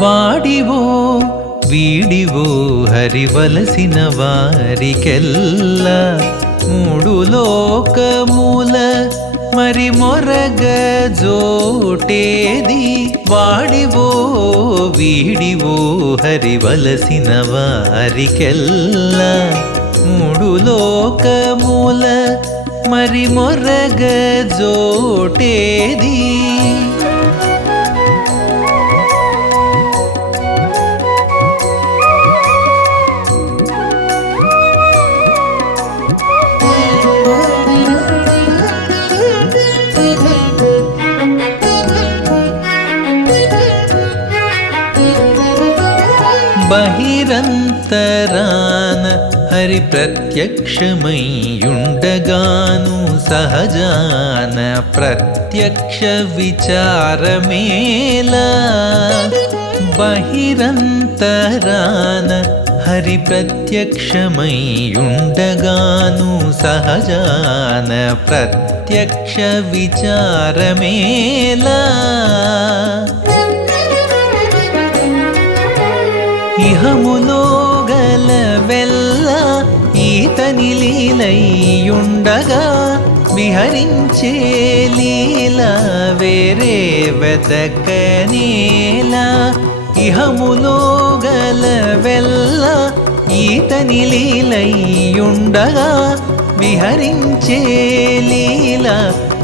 వాడివో వీడివో హరివలసిన వారికెల్లా మూడు లోకమూల మరి మొరగ జోటేది వాడివో వీడివో హరివలసిన వారికెల్లా. మూడు లోకమూల మరి మొరగ జోటేది బహిరంతరాన హరి ప్రత్యక్షమయ్యుండగాను సహజాన ప్రత్యక్ష విచారమేలా బహిరంతరాన హరి ప్రత్యక్షమయ్యుండగాను సహజాన ప్రత్యక్ష విచారమేలా ఇహములో గల వెల్ల ఈతని లీలయ్యుండగా విహరించే లీల వేరే వెతకనేలా ఇహములో గల వెల్ల ఈతని లీలయ్యుండగా విహరించే లీల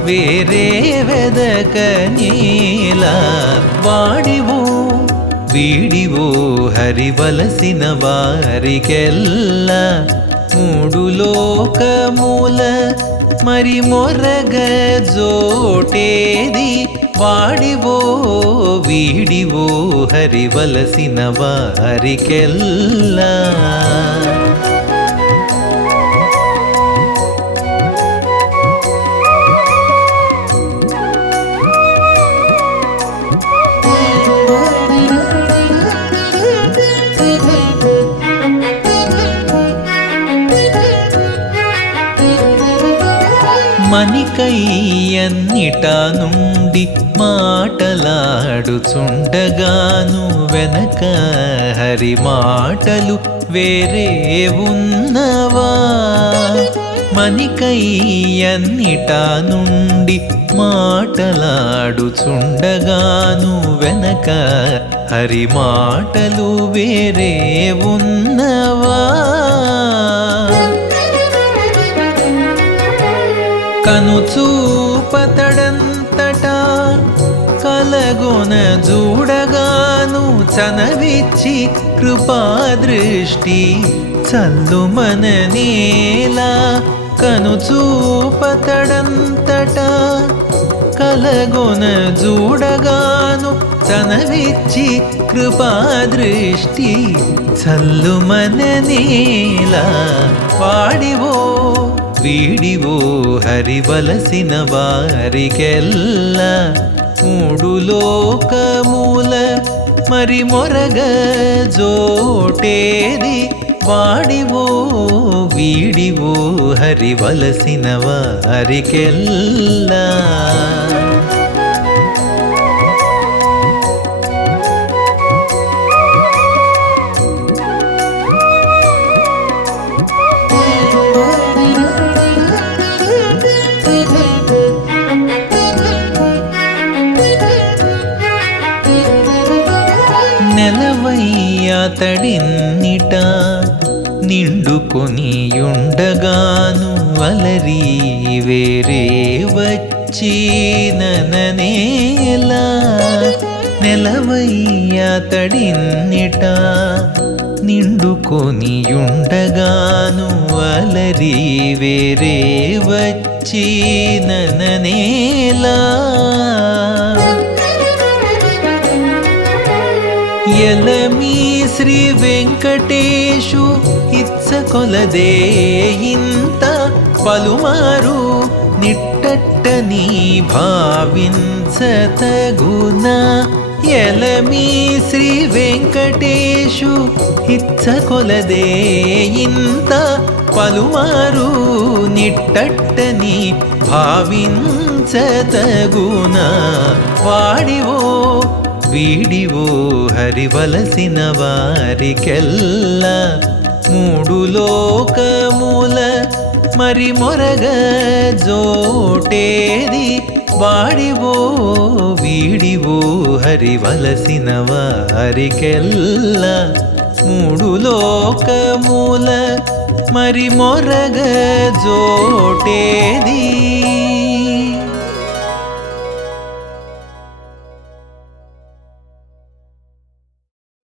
వేరే వెదకనేలా. వాడివో వీడివో హరివలసిన వారికెల్ల మూడు లోకమూల మరి మొరగ జోటేది వాడివో వీడివో హరివలసిన వారికెల్లా. మణికయ్యన్నిట నుండి మాటలాడుచుండగాను వెనక హరి మాటలు వేరే ఉన్నవా? మణికయ్యన్నిట నుండి మాటలాడుచుండగాను వెనక హరి మాటలు వేరే ఉన్నవా? కనుచూపతడంతటా కలగొన చూడగాను చనవిచ్చి కృపాదృష్టి చల్లుమన కను చూపతడంతట కలగొన చూడగాను చనవిచ్చి కృపాదృష్టి చల్లుమన నేలా వాడివో వీడివో హరివలసిన వారికెల్ల మూడు లోకమూల మరి మొరగ జోటేది వాడివో వీడివో హరివలసిన వారికెల్లా. నెలవయ్యతడిన్నిట నిండుకొనియుండగాను అలరి వేరే వచ్చి నననేలా నెలవయ్యతడిన్నిట నిండుకొనియుండగాను అలరి వేరే వచ్చి నననేలా వెంకటేశు ఇచ్చ కొలదే ఇంత పలుమారు నిట్టట్టని భావించతగున. ఎలమీ శ్రీ వెంకటేశు ఇచ్చ కొలదే ఇంత పలుమారు నిట్టట్టని భావించతగున. వాడివో వీడివో హరివలసిన వారికెల్ల మూడు లోకముల మరి మొరగ జోటేది వాడివో వీడివో హరివలసిన వారికెల్ల మూడు లోకముల మరి మొరగ జోటేది.